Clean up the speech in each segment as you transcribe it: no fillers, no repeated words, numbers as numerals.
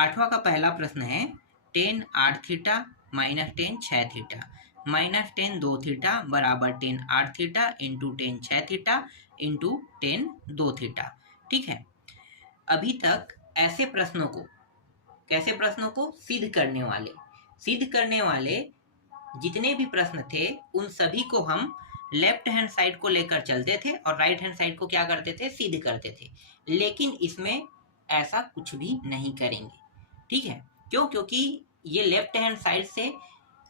8वां का पहला प्रश्न है tan 8 theta minus tan 6 theta minus tan 2 theta बराबर tan 8 theta into tan 6 theta into tan 2 theta. ठीक है, अभी तक ऐसे प्रश्नों को, कैसे प्रश्नों को, सिद्ध करने वाले जितने भी प्रश्न थे उन सभी को हम लेफ्ट हैंड साइड को लेकर चलते थे और राइट हैंड साइड को क्या करते थे, सिद्ध करते थे। लेकिन इसमें ऐसा कुछ भी नहीं करेंगे। ठीक है, क्यों? क्योंकि ये लेफ्ट हैंड साइड से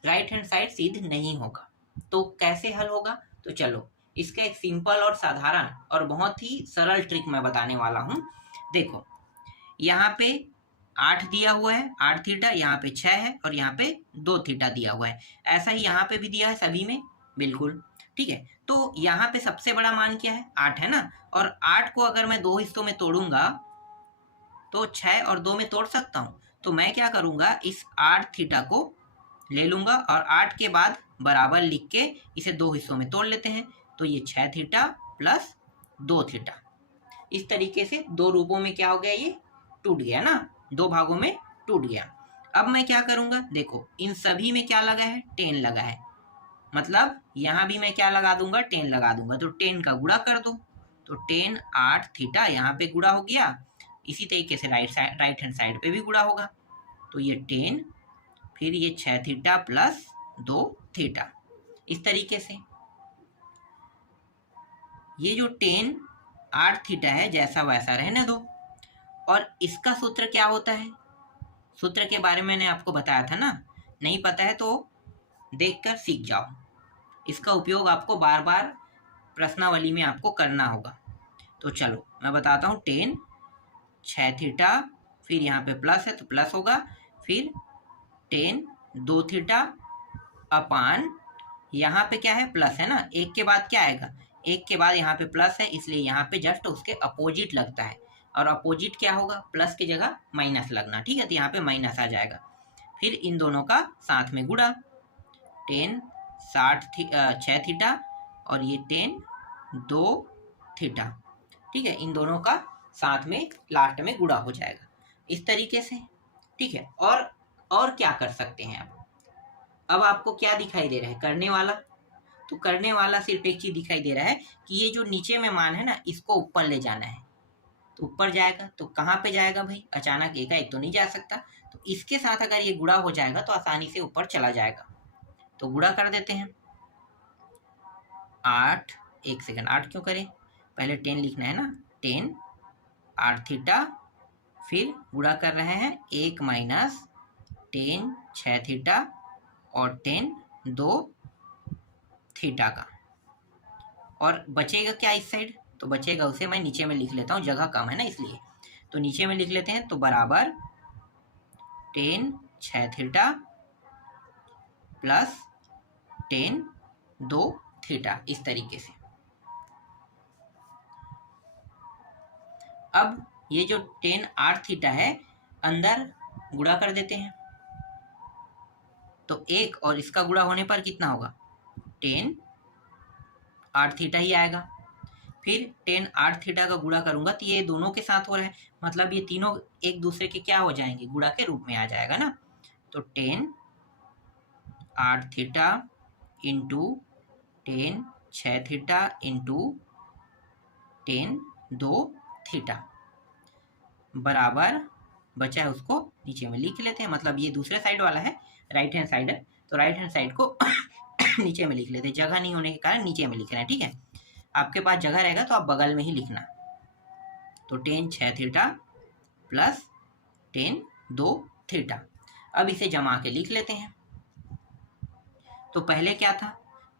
राइट हैंड साइड सिद्ध नहीं होगा। तो कैसे हल होगा? तो चलो इसका एक सिंपल और साधारण और बहुत ही सरल ट्रिक मैं बताने वाला हूं। देखो, यहाँ पे 8 दिया हुआ है, 8 थीटा, यहाँ पे 6 है और यहाँ पे 2 थीटा दिया हुआ है। ऐसा ही यहाँ पे भी दिया है सभी में, बिल्कुल। ठीक है, तो यहाँ पे सबसे बड़ा मान क्या है? 8 है ना। और 8 को अगर मैं 2 हिस्सों में तोड़ूंगा तो 6 और 2 में तोड़ सकता हूँ। तो मैं क्या करूँगा, इस 8 थीटा को ले लूँगा और 8 के बाद बराबर लिख के इसे 2 हिस्सों में तोड़ लेते हैं। तो ये 6 थीटा प्लस 2 थीटा, इस तरीके से 2 रूपों में क्या हो गया, ये टूट गया ना, 2 भागों में टूट गया। अब मैं क्या करूँगा, देखो इन सभी में क्या लगा है, 10 लगा है। मतलब यहाँ भी मैं क्या लगा दूंगा, 10 लगा दूंगा। तो 10 का गुणा कर दो, तो 10 8 थीटा यहाँ पे गुणा हो गया। इसी तरीके से राइट हैंड साइड पे भी गुणा होगा। तो ये 10 फिर ये 6 थीटा प्लस 2 थीटा, इस तरीके से। ये जो 10 8 थीटा है जैसा वैसा रहने दो। और इसका सूत्र क्या होता है, सूत्र के बारे में मैंने आपको बताया था ना, नहीं पता है तो देखकर सीख जाओ। इसका उपयोग आपको बार बार प्रश्नावली में आपको करना होगा। तो चलो मैं बताता हूँ। 10 6 थीटा, फिर यहाँ पे प्लस है तो प्लस होगा, फिर 10 2 थीटा अपान, यहाँ पे क्या है, प्लस है ना, एक के बाद क्या आएगा, एक के बाद यहाँ पे प्लस है, इसलिए यहाँ पे जस्ट उसके अपोजिट लगता है। और अपोजिट क्या होगा, प्लस की जगह माइनस लगना। ठीक है, तो यहाँ पे माइनस आ जाएगा। फिर इन दोनों का साथ में गुणा, 10 6 थीटा और ये 10 2 थीटा। ठीक है, इन दोनों का साथ में लास्ट में गुणा हो जाएगा, इस तरीके से। ठीक है, और क्या कर सकते हैं अब आपको क्या दिखाई दे रहा है, करने वाला। तो करने वाला सिर्फ एक चीज दिखाई दे रहा है कि ये जो नीचे में मान है ना, इसको ऊपर ले जाना है। तो ऊपर जाएगा तो कहाँ पे जाएगा भाई, अचानक एकाएक तो नहीं जा सकता। तो इसके साथ अगर ये गुणा हो जाएगा तो आसानी से ऊपर चला जाएगा। तो गुणा कर देते हैं। 8, एक सेकंड, 8 क्यों करें, पहले 10 लिखना है ना। 10 8 थीटा, फिर गुणा कर रहे हैं 1 माइनस 10 6 थीटा और 10 2 थीटा का। और बचेगा क्या इस साइड, तो बचेगा उसे मैं नीचे में लिख लेता हूँ, जगह कम है ना इसलिए। तो नीचे में लिख लेते हैं। तो बराबर 10 6 थीटा प्लस 10 2 थीटा, इस तरीके से। अब ये जो 10 8 थीटा है अंदर गुणा कर देते हैं। तो एक और इसका गुणा होने पर कितना होगा, 10 8 थीटा ही आएगा। फिर 10 8 थीटा का गुणा करूंगा तो ये दोनों के साथ हो रहा है, मतलब ये तीनों एक दूसरे के क्या हो जाएंगे, गुणा के रूप में आ जाएगा ना। तो 10 8 theta into 10 6 theta into 10 2 theta बराबर, बचा है उसको नीचे में लिख लेते हैं। मतलब ये दूसरे साइड वाला है, राइट हैंड साइड है, तो राइट हैंड साइड को नीचे में लिख लेते हैं। जगह नहीं होने के कारण नीचे में लिख रहे हैं। ठीक है, आपके पास जगह रहेगा तो आप बगल में ही लिखना। तो 10 6 थीटा प्लस 10 2 थीटा। अब इसे जमा के लिख लेते हैं। तो पहले क्या था,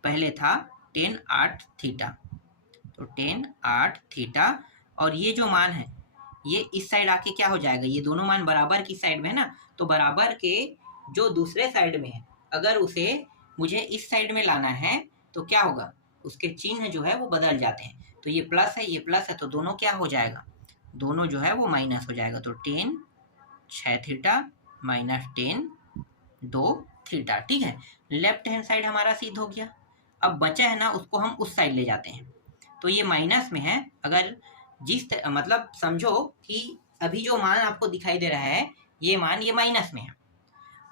पहले था 10 8 थीटा। तो 10 8 थीटा और ये जो मान है ये इस साइड आके क्या हो जाएगा, ये दोनों मान बराबर की साइड में है ना। तो बराबर के जो दूसरे साइड में है, अगर उसे मुझे इस साइड में लाना है तो क्या होगा, उसके चिन्ह जो है वो बदल जाते हैं। तो ये प्लस है, ये प्लस है, तो दोनों क्या हो जाएगा, दोनों जो है वो माइनस हो जाएगा। तो 10 6 थीटा माइनस 10 2 थीटा। ठीक है, लेफ्ट हैंड साइड हमारा सिद्ध हो गया। अब बचा है ना, उसको हम उस साइड ले जाते हैं। तो ये माइनस में है, अगर मतलब समझो कि अभी जो मान आपको दिखाई दे रहा है ये मान ये माइनस में है।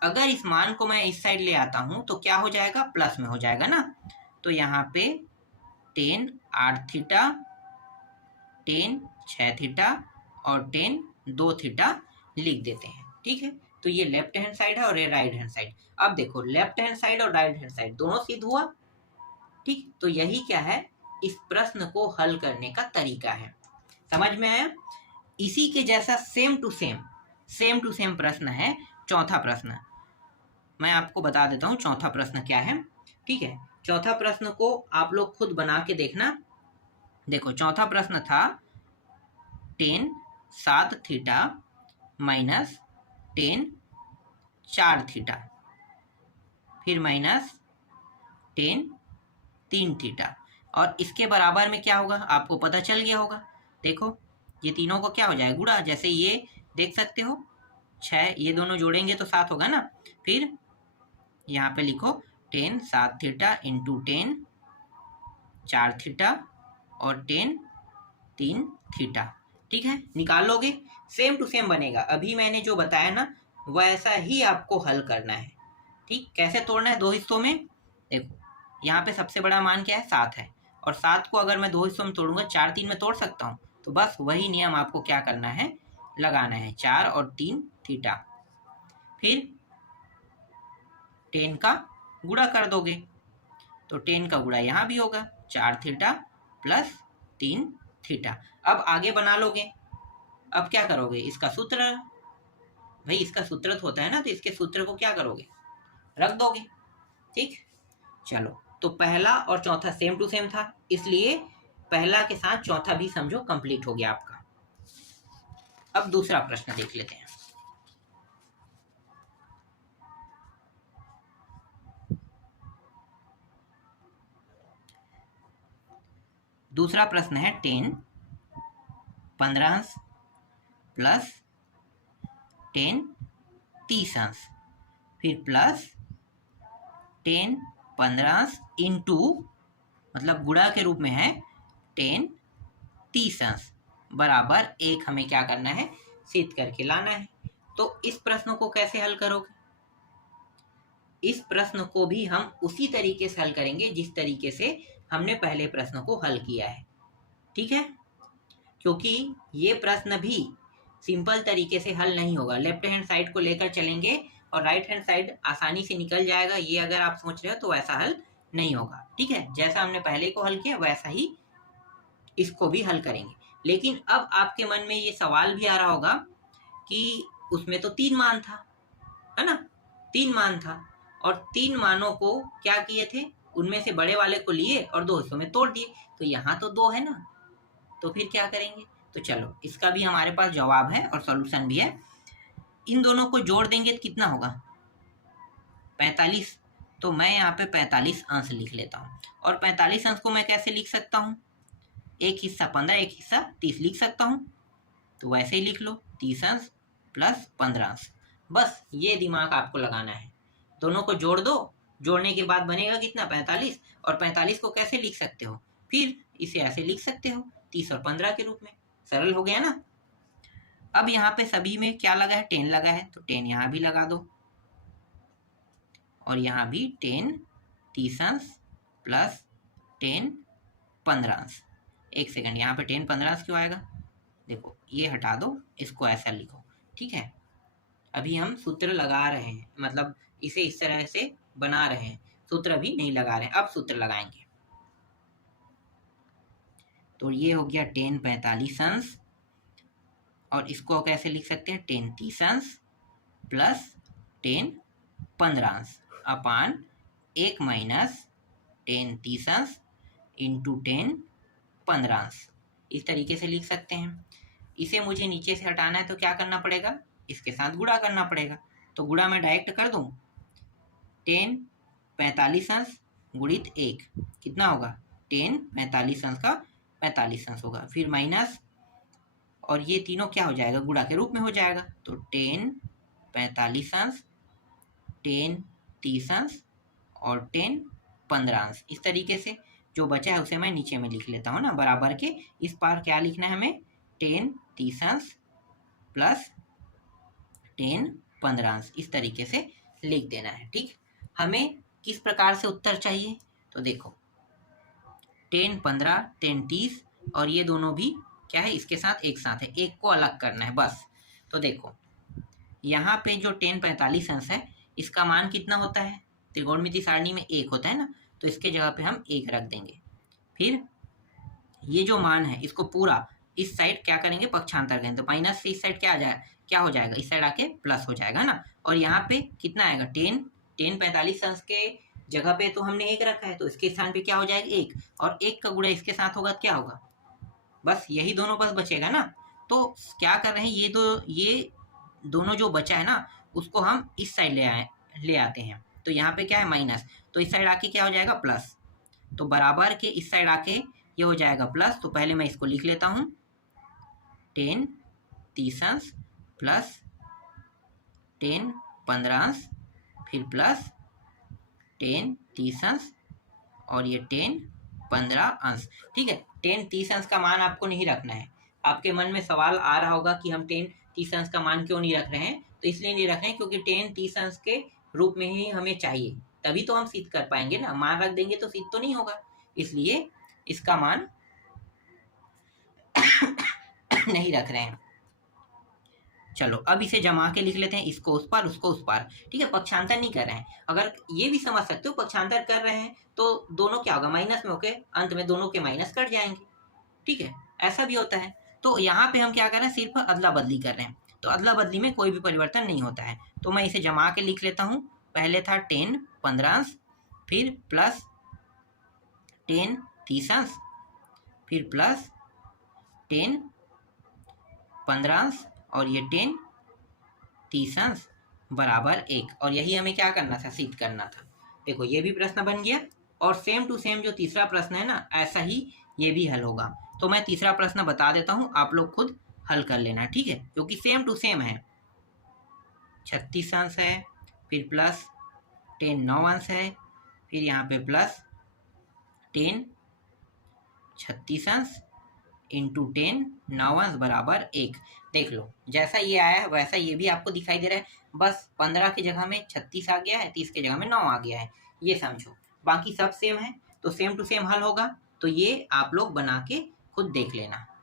अगर इस मान को मैं इस साइड ले आता हूँ तो क्या हो जाएगा, प्लस में हो जाएगा ना। तो यहाँ पे टेन 8 थीटा, टेन 6 थीटा और टेन 2 थीटा लिख देते हैं। ठीक है, तो ये लेफ्ट हैंड साइड है और ये राइट हैंड साइड। अब देखो लेफ्ट हैंड साइड और राइट हैंड साइड दोनों सिद्ध हुआ। ठीक, तो यही क्या है, इस प्रश्न को हल करने का तरीका है। समझ में आया? इसी के जैसा सेम टू सेम प्रश्न है चौथा प्रश्न। मैं आपको बता देता हूँ चौथा प्रश्न क्या है। ठीक है, चौथा प्रश्न को आप लोग खुद बना के देखना। देखो चौथा प्रश्न था ten 7 theta minus ten 4 theta, फिर माइनस टेन 3 थीटा, और इसके बराबर में क्या होगा आपको पता चल गया होगा। देखो ये तीनों को क्या हो जाएगा, गुणा। जैसे ये देख सकते हो 6, ये दोनों जोड़ेंगे तो 7 होगा ना। फिर यहाँ पे लिखो ten 7 theta into ten 4 theta और टेन 3 थीटा। ठीक है, निकाल लोगे, सेम टू सेम बनेगा। अभी मैंने जो बताया ना वैसा ही आपको हल करना है। ठीक, कैसे तोड़ना है, दो हिस्सों में। देखो यहाँ पे सबसे बड़ा मान क्या है, 7 है, और 7 को अगर मैं दो हिस्सों में तोड़ूंगा 4 3 में तोड़ सकता हूँ। तो बस वही नियम आपको क्या करना है, लगाना है, 4 और 3 थीटा। फिर टेन का गुणा कर दोगे तो टेन का गुणा यहाँ भी होगा, 4 थीटा प्लस 3 थीटा। अब आगे बना लोगे। अब क्या करोगे, इसका सूत्र, भाई इसका सूत्र तो होता है ना, तो इसके सूत्र को क्या करोगे, रख दोगे। ठीक, चलो तो पहला और चौथा सेम टू सेम था, इसलिए पहला के साथ चौथा भी समझो कंप्लीट हो गया आपका। अब दूसरा प्रश्न देख लेते हैं। दूसरा प्रश्न है टेन 15 प्लस टेन 30 फिर प्लस टेन 15 इंटू, मतलब गुणा के रूप में है, टेन 30 बराबर 1 हमें क्या करना है, सिद्ध करके लाना है। तो इस प्रश्न को कैसे हल करोगे, इस प्रश्न को भी हम उसी तरीके से हल करेंगे जिस तरीके से हमने पहले प्रश्न को हल किया है। ठीक है, क्योंकि ये प्रश्न भी सिंपल तरीके से हल नहीं होगा। लेफ्ट हैंड साइड को लेकर चलेंगे और राइट हैंड साइड आसानी से निकल जाएगा, ये अगर आप सोच रहे हो तो वैसा हल नहीं होगा। ठीक है, जैसा हमने पहले को हल किया वैसा ही इसको भी हल करेंगे। लेकिन अब आपके मन में ये सवाल भी आ रहा होगा कि उसमें तो 3 मान था, है ना, 3 मान था, और 3 मानों को क्या किए थे, उनमें से बड़े वाले को लिए और 2 हिस्सों में तोड़ दिए। तो यहाँ तो 2 है ना, तो फिर क्या करेंगे। तो चलो इसका भी हमारे पास जवाब है और सॉल्यूशन भी है। इन दोनों को जोड़ देंगे तो कितना होगा, 45। तो मैं यहाँ पे 45 अंश लिख लेता हूँ। और 45 अंश को मैं कैसे लिख सकता हूँ, एक हिस्सा 15 एक हिस्सा 30 लिख सकता हूँ। तो वैसे ही लिख लो, 30 अंश प्लस 15 अंश। बस ये दिमाग आपको लगाना है, दोनों को जोड़ दो, जोड़ने के बाद बनेगा कितना, 45। और 45 को कैसे लिख सकते हो, फिर इसे ऐसे लिख सकते हो 30 और 15 के रूप में। सरल हो गया ना। अब यहाँ पे सभी में क्या लगा है, 10 लगा है, तो 10 यहाँ भी लगा दो, और यहाँ भी 10 30 अंश प्लस 10 15 अंश। एक सेकंड, यहाँ पे 10 15 अंश क्यों आएगा, देखो ये हटा दो, इसको ऐसा लिखो। ठीक है, अभी हम सूत्र लगा रहे हैं, मतलब इसे इस तरह से बना रहे हैं, सूत्र अभी नहीं लगा रहे हैं, अब सूत्र लगाएंगे। तो ये हो गया 10 45 अंश, और इसको कैसे लिख सकते हैं, 10 30 अंश प्लस 10 15 अंश अपान 1 माइनस 10 30 अंश इंटू 10 15 अंश। इस तरीके से लिख सकते हैं। इसे मुझे नीचे से हटाना है तो क्या करना पड़ेगा, इसके साथ गुणा करना पड़ेगा। तो गुणा मैं डायरेक्ट कर दूं, 10 45 अंश गुणित 1 कितना होगा, 10 45 अंश का 45 अंश होगा, फिर माइनस, और ये तीनों क्या हो जाएगा, गुणा के रूप में हो जाएगा। तो 10 45 अंश 10 30 अंश और 10 15 अंश। इस तरीके से जो बचा है उसे मैं नीचे में लिख लेता हूँ ना, बराबर के। इस पार क्या लिखना है हमें, 10 30 अंश प्लस 10 15 अंश, इस तरीके से लिख देना है। ठीक, हमें किस प्रकार से उत्तर चाहिए, तो देखो 10 15 10 30 और ये दोनों भी क्या है, इसके साथ एक साथ है, एक को अलग करना है बस। तो देखो यहाँ पे जो 10 45 अंश है, इसका मान कितना होता है, त्रिकोणमिति सारणी में 1 होता है ना, तो इसके जगह पे हम 1 रख देंगे। फिर ये जो मान है इसको पूरा इस साइड क्या करेंगे, पक्षांतर करेंगे, तो माइनस से इस साइड क्या आ जाए, क्या हो जाएगा, इस साइड आके प्लस हो जाएगा ना। और यहाँ पे कितना आएगा, 10 45 अंश के जगह पे तो हमने 1 रखा है, तो इसके स्थान पे क्या हो जाएगा 1, और 1 का गुणा इसके साथ होगा, क्या होगा, बस यही दोनों बस बचेगा ना। तो क्या कर रहे हैं, ये दोनों जो बचा है ना, उसको हम इस साइड ले आते हैं। तो यहाँ पे क्या है माइनस, तो इस साइड आके क्या हो जाएगा प्लस, तो बराबर के इस साइड आके ये हो जाएगा प्लस। तो पहले मैं इसको लिख लेता हूँ, 10 30 अंश प्लस 10 15 अंश, फिर प्लस 10 30 अंश और ये 10 15 अंश। ठीक है, 10 30 अंश का मान आपको नहीं रखना है। आपके मन में सवाल आ रहा होगा कि हम 10 30 अंश का मान क्यों नहीं रख रहे हैं, तो इसलिए नहीं रख रहे हैं क्योंकि 10 30 अंश के रूप में ही हमें चाहिए, तभी तो हम सिद्ध कर पाएंगे ना, मान रख देंगे तो सिद्ध तो नहीं होगा, इसलिए इसका मान नहीं रख रहे हैं। चलो अब इसे जमा के लिख लेते हैं, इसको उस पार उसको उस पार। ठीक है, पक्षांतर नहीं कर रहे हैं, अगर ये भी समझ सकते हो पक्षांतर कर रहे हैं तो दोनों क्या होगा, माइनस में होके अंत में दोनों के माइनस कट जाएंगे। ठीक है, ऐसा भी होता है। तो यहाँ पे हम क्या कर रहे हैं, सिर्फ अदला बदली कर रहे हैं, तो अदला बदली में कोई भी परिवर्तन नहीं होता है। तो मैं इसे जमा के लिख लेता हूँ, पहले था 10 15 अंश, फिर प्लस 10 30 अंश, फिर प्लस 10 15 अंश और ये 10 30 अंश बराबर 1। और यही हमें क्या करना था, सिद्ध करना था। देखो ये भी प्रश्न बन गया, और सेम टू सेम जो तीसरा प्रश्न है ना, ऐसा ही ये भी हल होगा। तो मैं तीसरा प्रश्न बता देता हूँ, आप लोग खुद हल कर लेना, ठीक है, क्योंकि सेम टू सेम है। 36 अंश है, फिर प्लस 10 9 अंश है, फिर यहाँ पे प्लस 10 36 अंश इंटू 10 9 अंश बराबर 1। देख लो जैसा ये आया है वैसा ये भी आपको दिखाई दे रहा है, बस 15 की जगह में 36 आ गया है, 30 की जगह में 9 आ गया है, ये समझो। बाकी सब सेम है, तो सेम टू सेम हल होगा। तो ये आप लोग बना के खुद देख लेना।